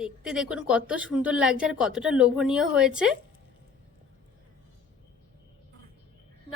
দেখতে দেখুন কত সুন্দর লাগছে আর কতটা লোভনীয় হয়েছে।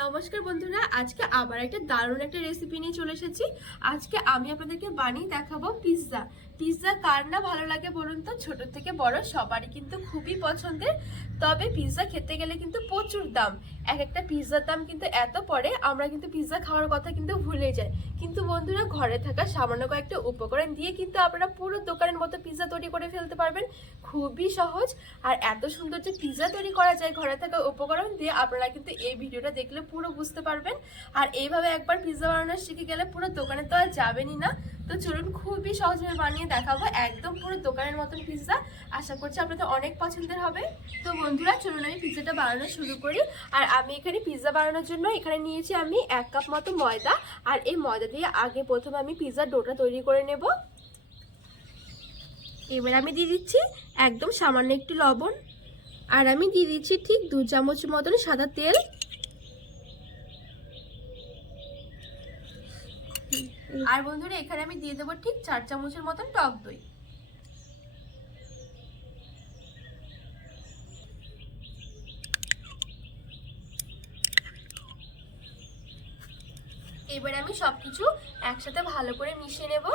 নমস্কার বন্ধুরা, আজকে আবার একটা দারুণ একটা রেসিপি নিয়ে চলে এসেছি। আজকে আমি আপনাদেরকে বানিয়ে দেখাবো পিৎজা পিৎজা কার না ভালো লাগে বলুন তো? ছোট থেকে বড়, সবারই কিন্তু খুবই পছন্দের। তবে পিৎজা খেতে গেলে কিন্তু প্রচুর দাম। এক একটা পিৎজার দাম কিন্তু এত পড়ে, আমরা কিন্তু পিৎজা খাওয়ার কথা কিন্তু ভুলে যাই। কিন্তু বন্ধুরা, ঘরে থাকা সামান্য কয়েকটা উপকরণ দিয়ে কিন্তু আপনারা পুরো দোকানের মতো পিৎজা তৈরি করে ফেলতে পারবেন। খুবই সহজ। আর এত সুন্দর যে পিৎজা তৈরি করা যায়, ঘরে থাকা উপকরণ দিয়ে আপনারা কিন্তু এই ভিডিওটা দেখলে পুরো বুঝতে পারবেন। আর এইভাবে একবার পিৎজা বানানো শিখে গেলে পুরো দোকানে তো আর যাবেনই না। তো চলুন খুবই সহজভাবে বানিয়ে দেখাবো একদম পুরো দোকানের মতন পিৎজা আশা করছি আপনাদের অনেক পছন্দের হবে। তো বন্ধুরা, চলুন আমি পিৎজাটা বানানো শুরু করি। আর আমি এখানে পিৎজা বানানোর জন্য এখানে নিয়েছি আমি এক কাপ মতো ময়দা। আর এই ময়দা দিয়ে আগে প্রথমে আমি পিৎজার ডোটা তৈরি করে নেব। এবার আমি দিয়ে দিচ্ছি একদম সামান্য একটু লবণ। আর আমি দিয়ে দিচ্ছি ঠিক দু চামচ মতন সাদা তেল। আর বন্ধুরা, এখানে আমি দিয়ে দেবো ঠিক চার চামচের মতন টক দই। এবার আমি সবকিছু একসাথে ভালো করে মিশিয়ে নেব।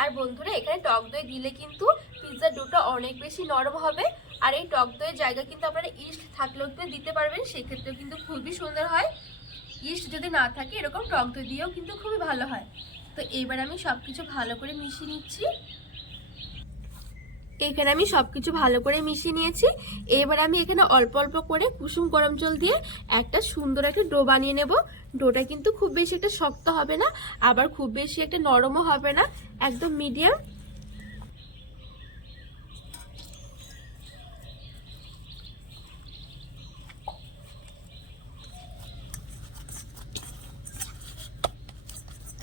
আর বন্ধুরা, এখানে টক দই দিলে কিন্তু পিৎজার ডোটা অনেক বেশি নরম হবে। আর এই টক দইয়ের জায়গা কিন্তু আপনারা ইস্ট থাকলেও কিন্তু দিতে পারবেন, সেক্ষেত্রেও কিন্তু খুবই সুন্দর হয়। ইস্ট যদি না থাকে, এরকম টক দই দিয়েও কিন্তু খুবই ভালো হয়। তো এবার আমি সব কিছু ভালো করে মিশিয়ে নিচ্ছি। এখানে আমি সব কিছু ভালো করে মিশিয়ে নিয়েছি। এবার আমি এখানে অল্প অল্প করে কুসুম গরম জল দিয়ে একটা সুন্দর একটা ডো বানিয়ে নেব। ডোটা কিন্তু খুব বেশি একটা শক্ত হবে না, আবার খুব বেশি একটা নরমও হবে না, একদম মিডিয়াম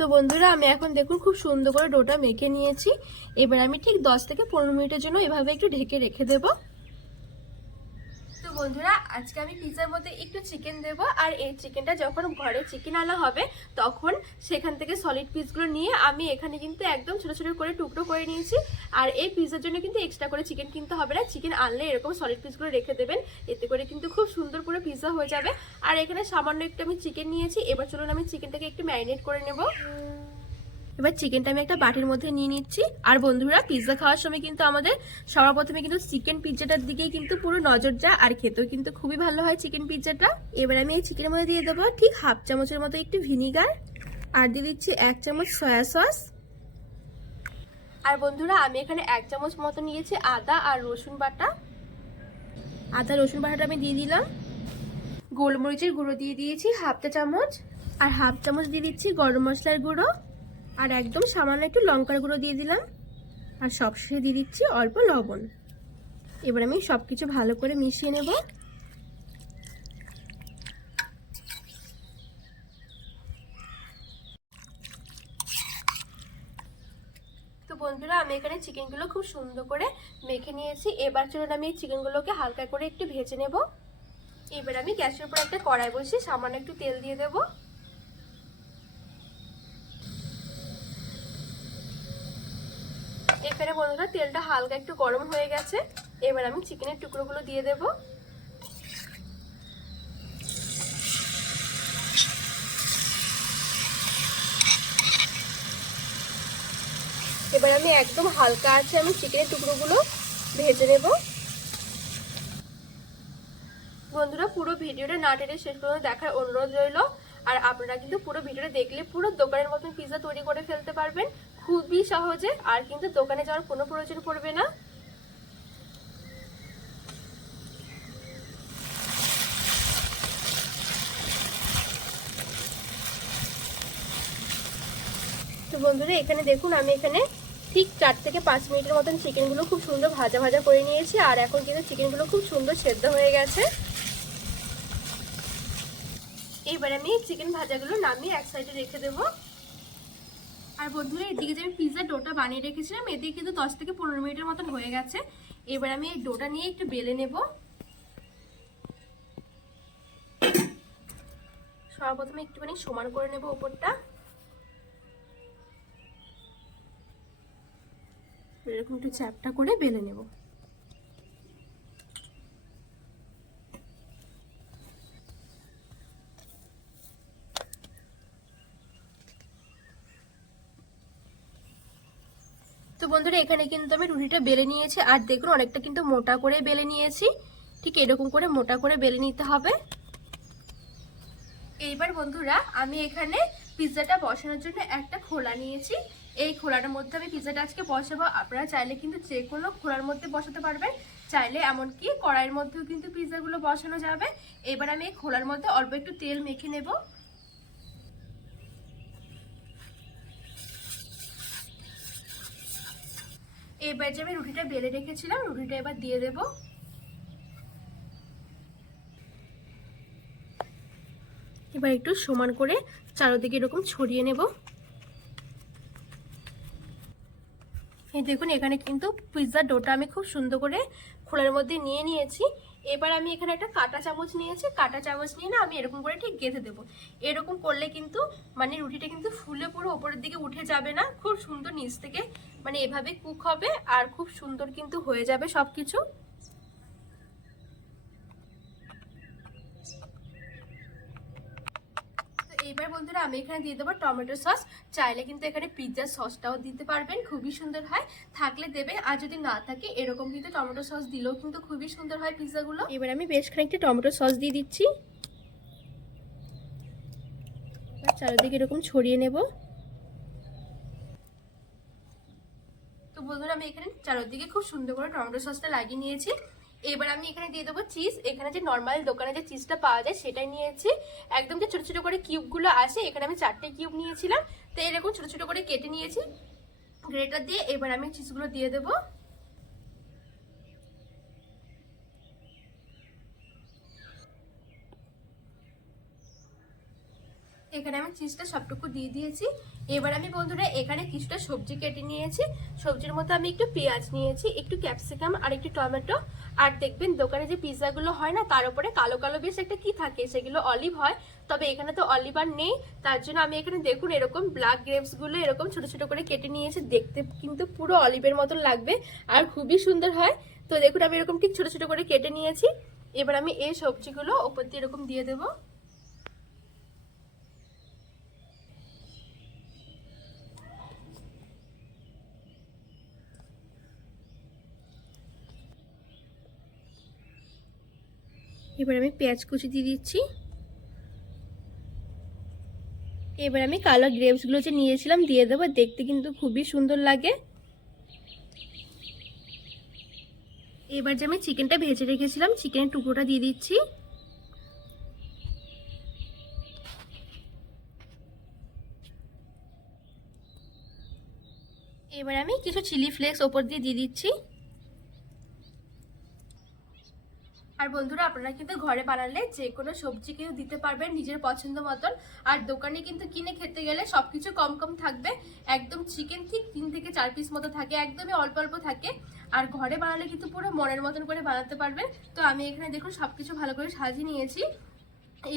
তো বন্ধুরা, আমি এখন দেখুন খুব সুন্দর করে ডোটা মেখে নিয়েছি। এবার আমি ঠিক দশ থেকে পনেরো মিনিটের জন্য এভাবে একটু ঢেকে রেখে দেবো। বন্ধুরা, আজকে আমি পিৎজার মধ্যে একটু চিকেন দেব, আর এই চিকেনটা যখন ঘরে চিকেন আনা হবে, তখন সেখান থেকে সলিড পিসগুলো নিয়ে আমি এখানে কিন্তু একদম ছোটো ছোটো করে টুকরো করে নিয়েছি। আর এই পিৎজার জন্য কিন্তু এক্সট্রা করে চিকেন কিনতে হবে না চিকেন আনলে এরকম সলিড পিসগুলো রেখে দেবেন, এতে করে কিন্তু খুব সুন্দর করে পিৎজা হয়ে যাবে। আর এখানে সামান্য একটু আমি চিকেন নিয়েছি, এবার চলুন আমি চিকেনটাকে একটু ম্যারিনেট করে নেব। এবার চিকেনটা আমি একটা বাটির মধ্যে নিয়ে নিচ্ছি। আর বন্ধুরা পিৎজা খাওয়ার সময় কিন্তু আমাদের সবার প্রথমে কিন্তু চিকেন পিৎজাটার দিকেই কিন্তু পুরো নজর যায়, আর খেতেও কিন্তু খুবই ভালো হয় চিকেন পিৎজাটা এবার আমি এই চিকেনের মধ্যে দিয়ে দেবো ঠিক হাফ চামচের মতো একটু ভিনিগার, আর দিয়ে দিচ্ছি এক চামচ সয়া সস। আর বন্ধুরা, আমি এখানে এক চামচ মতো নিয়েছি আদা আর রসুন বাটা। আদা, রসুন বাটাটা আমি দিয়ে দিলাম। গোলমরিচের গুঁড়ো দিয়ে দিয়েছি হাফটা চামচ। আর হাফ চামচ দিয়ে দিচ্ছি গরম মশলার গুঁড়ো। আর একদম সামান্য একটু লঙ্কার গুঁড়ো দিয়ে দিলাম। আর সবশেষে দিয়ে দিচ্ছি অল্প লবণ। এবার আমি সব কিছু ভালো করে মিশিয়ে নেব। তো বন্ধুরা, আমি এখানে চিকেনগুলো খুব সুন্দর করে মেখে নিয়েছি। এবার চলুন আমি এই চিকেনগুলোকে হালকা করে একটু ভেজে নেব। এবার আমি গ্যাসের উপর একটা কড়াই বসিয়ে সামান্য একটু তেল দিয়ে দেবো। এখানে বন্ধুরা তেলটা হালকা একটু গরম হয়ে গেছে। এবার আমি চিকেনের টুকরোগুলো দিয়ে দেব। এবার আমি একদম হালকা আছে আমি চিকেনের টুকরোগুলো ভেজে নেব। বন্ধুরা, পুরো ভিডিওটা না টেনে শেষ পর্যন্ত দেখার অনুরোধ রইল। আর আপনারা কিন্তু পুরো ভিডিওটা দেখলে পুরো দোকানের মতন পিৎজা তৈরি করে ফেলতে পারবেন। খুবই সহজে, আর কিন্তু দোকানে যাওয়ার কোনো প্রয়োজন পড়বে না। তো বন্ধুরা, এখানে দেখুন, আমি এখানে ঠিক চার থেকে পাঁচ মিনিটের মতন চিকেনগুলো খুব সুন্দর ভাজা ভাজা করে নিয়েছি, আর এখন কিন্তু চিকেনগুলো খুব সুন্দর সেদ্ধ হয়ে গেছে। এইবার আমি চিকেন ভাজাগুলো নামিয়ে এক সাইডে রেখে দেবো। আর বন্ধুরা, এদিকে যে আমি পিৎজা ডোটা বানিয়ে রেখেছিলাম, এদিকে কিন্তু দশ থেকে পনেরো মিনিটের মতন হয়ে গেছে। এবার আমি এই ডোটা নিয়ে একটু বেলে নেব। সর্বপ্রথমে একটুখানি সমান করে নেব ওপরটা। এরকম একটু চ্যাপটা করে বেলে নেব। বন্ধুরা এখানে কিন্তু আমি রুটিটা বেলে নিয়েছি। আর দেখুন, অনেকটা কিন্তু মোটা করে বেলে নিয়েছি। ঠিক এরকম করে মোটা করে বেলে নিতে হবে। এইবার বন্ধুরা, আমি এখানে পিৎজাটা বসানোর জন্য একটা খোলা নিয়েছি। এই খোলাটার মধ্যে আমি পিৎজাটা আজকে বসাবো। আপনারা চাইলে কিন্তু যে কোনো খোলার মধ্যে বসাতে পারবেন। চাইলে এমনকি কড়াইয়ের মধ্যেও কিন্তু পিৎজাগুলো বসানো যাবে। এবার আমি এই খোলার মধ্যে অল্প একটু তেল মেখে নেব। এবার যে আমি রুটিটা বেলে রেখেছিলাম, রুটিটা এবার দিয়ে দেব। এবার একটু সমান করে চারোদিকে এরকম ছড়িয়ে নেব। এই দেখুন, এখানে কিন্তু পিৎজার ডোটা আমি খুব সুন্দর করে খোলার মধ্যে নিয়ে নিয়েছি। এবার আমি এখানে একটা কাটা চামচ নিয়েছি। কাটা চামচ নিয়ে না আমি এরকম করে ঠিক গেঁথে দেবো। এরকম করলে কিন্তু মানে রুটিটা কিন্তু ফুলে পুরো ওপরের দিকে উঠে যাবে না। খুব সুন্দর নিচ থেকে মানে এভাবে কুক হবে আর খুব সুন্দর কিন্তু হয়ে যাবে সব কিছু এইবার বন্ধুরা আমি এখানে দিয়ে দেবো টমেটো সস। চাইলে কিন্তু এখানে পিৎজার সসটাও দিতে পারবেন, খুবই সুন্দর হয়। থাকলে দেবেন আর যদি না থাকে, এরকম কিন্তু টমেটো সস দিলেও কিন্তু খুবই সুন্দর হয় পিৎজাগুলো এবার আমি বেশ খানিকটা টমেটো সস দিয়ে দিচ্ছি। চারিদিকে এরকম ছড়িয়ে নেব। তো বন্ধুরা আমি এখানে চারিদিকে খুব সুন্দর করে টমেটো সসটা লাগিয়ে নিয়েছি। এবার আমি এখানে দিয়ে দেবো চিজ। এখানে যে নর্মাল দোকানে যে চিজটা পাওয়া যায়, সেটাই নিয়েছি। একদম যে ছোটো ছোটো করে কিউবগুলো আসে, এখানে আমি চারটে কিউব নিয়েছিলাম। তো এরকম ছোটো ছোটো করে কেটে নিয়েছি। গ্রেটার দিয়ে এবার আমি চিজগুলো দিয়ে দেবো। এখানে আমি চিজটা সবটুকু দিয়ে দিয়েছি। এবার আমি বন্ধুরা, এখানে কিছুটা সবজি কেটে নিয়েছি। সবজির মধ্যে আমি একটু পেঁয়াজ নিয়েছি, একটু ক্যাপসিকাম আর একটু টমেটো। আর দেখবেন দোকানে যে পিৎজাগুলো হয় না, তার উপরে কালো কালো বেশ একটা কি থাকে, সেগুলো অলিভ হয়। তবে এখানে তো অলিভ আর নেই, তার জন্য আমি এখানে দেখুন এরকম ব্ল্যাক গ্রেপসগুলো এরকম ছোট ছোট করে কেটে নিয়েছি, দেখতে কিন্তু পুরো অলিভের মতন লাগবে আর খুবই সুন্দর হয়। তো দেখুন আমি এরকম ঠিক ছোট ছোট করে কেটে নিয়েছি। এবার আমি এই সবজিগুলো ওপর দিয়ে এরকম দিয়ে দেবো। এবার আমি পেঁয়াজ কুচি দিয়ে দিচ্ছি। এবার আমি কালো গ্রেপসগুলো যে নিয়েছিলাম দিয়ে দেবো, দেখতে কিন্তু খুবই সুন্দর লাগে। এবার যে আমি চিকেনটা ভেজে রেখেছিলাম চিকেনের টুকরোটা দিয়ে দিচ্ছি। এবার আমি কিছু চিলি ফ্লেক্স ওপর দিয়ে দিয়ে দিচ্ছি। আর বন্ধুরা, আপনারা কিন্তু ঘরে বানালে যে কোনো সবজি কেউ দিতে পারবেন নিজের পছন্দ মতন। আর দোকানে কিন্তু কিনে খেতে গেলে সব কিছু কম কম থাকবে। একদম চিকেন ঠিক তিন থেকে চার পিস মতো থাকে, একদমই অল্প অল্প থাকে। আর ঘরে বানালে কিন্তু পুরো মনের মতন করে বানাতে পারবেন তো আমি এখানে দেখুন সব কিছু ভালো করে সাজিয়ে নিয়েছি।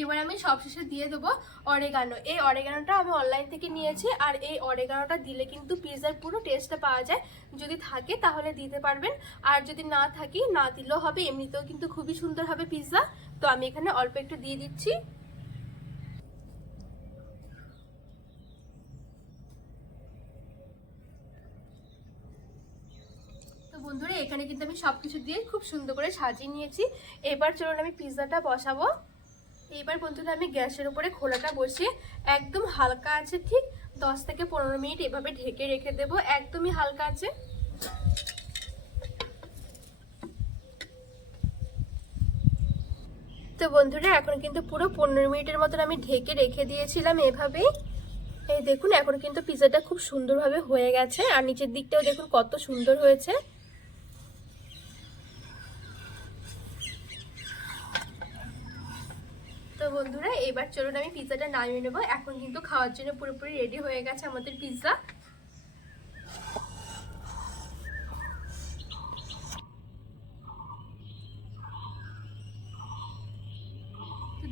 এবার আমি সবশেষে দিয়ে দেবো অরেগানো এই অরেগানোটা আমি অনলাইন থেকে নিয়েছি আর এই অরেগানোটা দিলে কিন্তু পিৎজার পুরো টেস্টটা পাওয়া যায়। যদি থাকে তাহলে দিতে পারবেন। আর যদি না থাকি, না দিলেও হবে। এমনিতেও কিন্তু খুবই সুন্দর হবে পিৎজা তো আমি এখানে অল্প একটু দিয়ে দিচ্ছি। বন্ধুরা, এখানে কিন্তু আমি সব কিছু দিয়ে খুব সুন্দর করে সাজিয়ে নিয়েছি। এবার চলুন আমি পিৎজাটা বসাবো। এবার বন্ধুরা আমি গ্যাসের উপরে খোলাটা বসিয়ে একদম হালকা আছে ঠিক দশ থেকে পনেরো মিনিট এভাবে ঢেকে রেখে দেবো, একদমই হালকা আছে। তো বন্ধুরা, এখন কিন্তু পুরো পনেরো মিনিটের মতন আমি ঢেকে রেখে দিয়েছিলাম এভাবেই। এই দেখুন, এখন কিন্তু পিজাটা খুব সুন্দরভাবে হয়ে গেছে, আর নিচের দিকটাও দেখুন কত সুন্দর হয়েছে। তো বন্ধুরা, এবার চলুন আমি পিৎজাটা নামিয়ে নেব। এখন কিন্তু খাওয়ার জন্য পুরোপুরি রেডি হয়ে গেছে আমাদের পিৎজা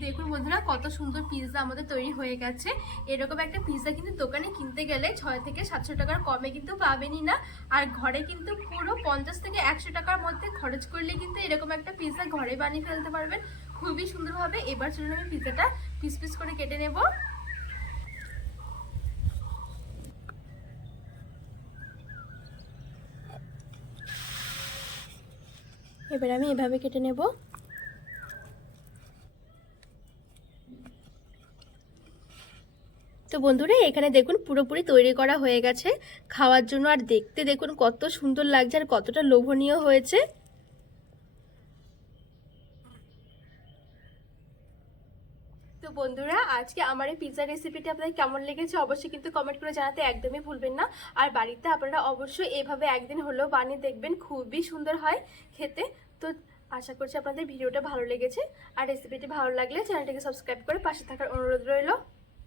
দেখুন বন্ধুরা, কত সুন্দর পিৎজা আমাদের তৈরি হয়ে গেছে। এরকম একটা পিৎজা কিন্তু দোকানে কিনতে গেলে ছয় থেকে সাতশো টাকার কমে কিন্তু পাবেনই না। আর ঘরে কিন্তু পুরো পঞ্চাশ থেকে একশো টাকার মধ্যে খরচ করলে কিন্তু এরকম একটা পিৎজা ঘরে বানিয়ে ফেলতে পারবেন। খুবই সুন্দরভাবে এবার চলুন আমি পিজাটা পিস পিস করে কেটে নেব। এবার আমি এভাবে কেটে নেব। তো বন্ধুরা, এখানে দেখুন পুরোপুরি তৈরি করা হয়ে গেছে। খাওয়ার জন্য আর দেখতে দেখুন কত সুন্দর লাগছে আর কতটা লোভনীয় হয়েছে। তো বন্ধুরা, আজকে আমার এই পিৎজা রেসিপিটি আপনাদের কেমন লেগেছে অবশ্যই কিন্তু কমেন্ট করে জানাতে একদমই ভুলবেন না। আর বাড়িতে আপনারা অবশ্যই এভাবে একদিন হলেও বানিয়ে দেখবেন, খুবই সুন্দর হয় খেতে। তো আশা করছি আপনাদের ভিডিওটা ভালো লেগেছে। আর রেসিপিটি ভালো লাগলে চ্যানেলটিকে সাবস্ক্রাইব করে পাশে থাকার অনুরোধ রইল।